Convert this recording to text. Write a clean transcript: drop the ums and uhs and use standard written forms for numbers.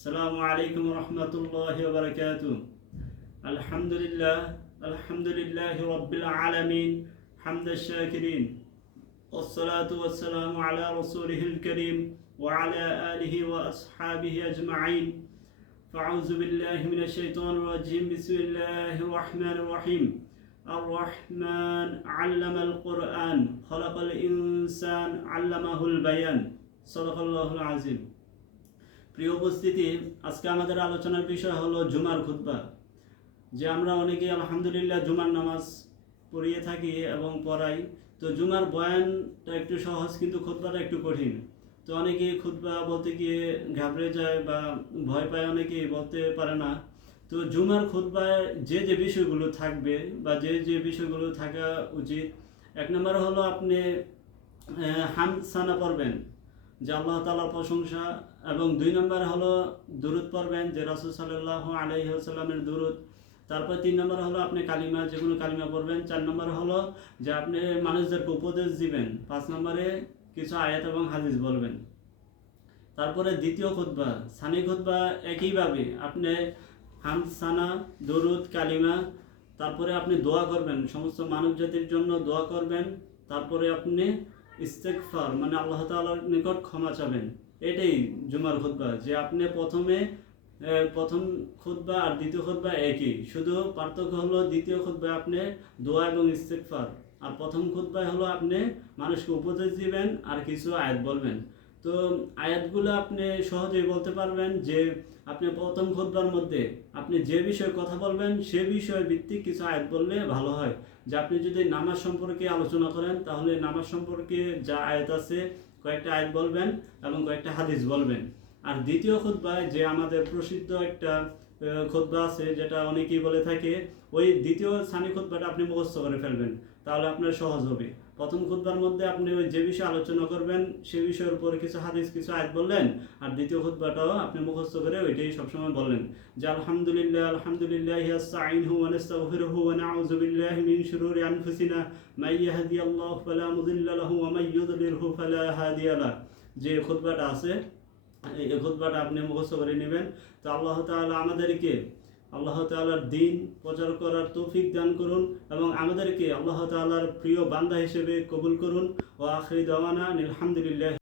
আসসালামু আলাইকুম রহমতুল্লাহি ওয়া বারাকাতুহু। আলহামদুলিল্লাহি রাব্বিল আলামিন হামদাশ শাকিরিন ওয়াসসালাতু ওয়াসসালামু আলা রাসূলিহিল কারীম ওয়া আলা আলিহি ওয়া আসহাবিহি আজমাইন। ফাউযু বিল্লাহি মিনাশ শাইতানির রাজীম। বিসমিল্লাহির রহমানির রহিম। আর-রহমান আল্লামাল কুরআন খালাকাল ইনসান আল্লামাহুল বায়ান। সাদাকাল্লাহুল আযীম। প্রিয় উপস্থিতি, আজকে আমাদের আলোচনার বিষয় হলো জুমার খুতবা। যে আমরা অনেকেই আলহামদুলিল্লাহ জুমার নামাজ পড়িয়ে থাকি এবং পড়াই। তো জুমার বয়ানটা একটু সহজ, কিন্তু খুতবাটা একটু কঠিন। তো অনেকেই খুতবা বলতে গিয়ে ঘাবড়ে যায় বা ভয় পায়, অনেকেই বলতে পারে না। তো জুমার খুতবায় যে যে বিষয়গুলো থাকবে বা যে যে বিষয়গুলো থাকা উচিত, এক নম্বর হলো আপনি হামদ সানা পড়বেন, যে আল্লাহ তাআলার প্রশংসা, এবং দুই নম্বর হলো দুরুদ পড়বেন, যে রাসূল সাল্লাল্লাহু আলাইহি ওয়াসাল্লামের দুরুদ। তারপর তিন নম্বর হলো আপনি কালিমা, যে কোনো কালিমা পড়বেন। চার নম্বর হলো যে আপনি মানুষদেরকে উপদেশ দিবেন। পাঁচ নম্বরে কিছু আয়াত এবং হাদিস বলবেন। তারপরে দ্বিতীয় খুতবা, সানি খুতবা, একইভাবে আপনি হামদ সানা, দুরুদ, কালিমা, তারপরে আপনি দোয়া করবেন, সমস্ত মানব জাতির জন্য দোয়া করবেন। তারপরে আপনি ইস্তেগফার মানে আল্লাহ তাআলার নিকট ক্ষমা চাবেন। এটাই জুমার খুতবা। যে আপনি প্রথম খুতবা আর দ্বিতীয় খুতবা একই, শুধু পার্থক্য হলো দ্বিতীয় খুতবায় আপনি দোয়া এবং ইস্তেগফার, আর প্রথম খুতবায় হলো আপনি মানুষকে উপদেশ দিবেন আর কিছু আয়াত বলবেন। তো আয়াতগুলো আপনি সহজেই বলতে পারবেন। যে আপনি প্রথম খুতবার মধ্যে আপনি যে বিষয়ে কথা বলবেন সে বিষয় ভিত্তিক কিছু আয়াত বললে ভালো হয়। যে আপনি যদি নামাজ সম্পর্কে আলোচনা করেন, তাহলে নামাজ সম্পর্কে যা আয়াত আছে কয়েকটা আয়াত বলবেন এবং কয়েকটা হাদিস বলবেন। আর দ্বিতীয় খুতবায় যে আমাদের প্রসিদ্ধ একটা খুতবা আছে, যেটা অনেকেই বলে থাকে, ওই দ্বিতীয় সানি খুতবাটা আপনি মুখস্থ করে ফেলবেন, তাহলে আপনার সহজ হবে। প্রথম খুতবার মধ্যে আপনি ওই যে বিষয়ে আলোচনা করবেন সে বিষয়ের উপরে কিছু হাদিস, কিছু আয়াত বললেন, আর দ্বিতীয় খুতবাটাও আপনি মুখস্থ করে ওইটাই সবসময় বললেন, যে আলহামদুলিল্লাহ আস্তাঈনুহু ওয়া নাস্তাগফিরুহু ওয়া নাউযু বিল্লাহি মিন শুরুরি আনফুসিনা মান ইয়াহদিয়াল্লাহু ফালা মুদিল্লা লাহু ওয়া মান ইউদ্লিলহু ফালা হাদিয়া লাহু। যে খুতবাটা আছে, এই খুতবাটা আপনি মুখস্থ করে নেবেন। তো আল্লাহ তাআলা আমাদেরকে আল্লাহ তাআলার দ্বীন প্রচার করার তৌফিক দান করুন এবং আমাদেরকে আল্লাহ তাআলার প্রিয় বান্দা হিসেবে কবুল করুন। ওয়া আখিরু দাওয়ানা আলহামদুলিল্লাহ।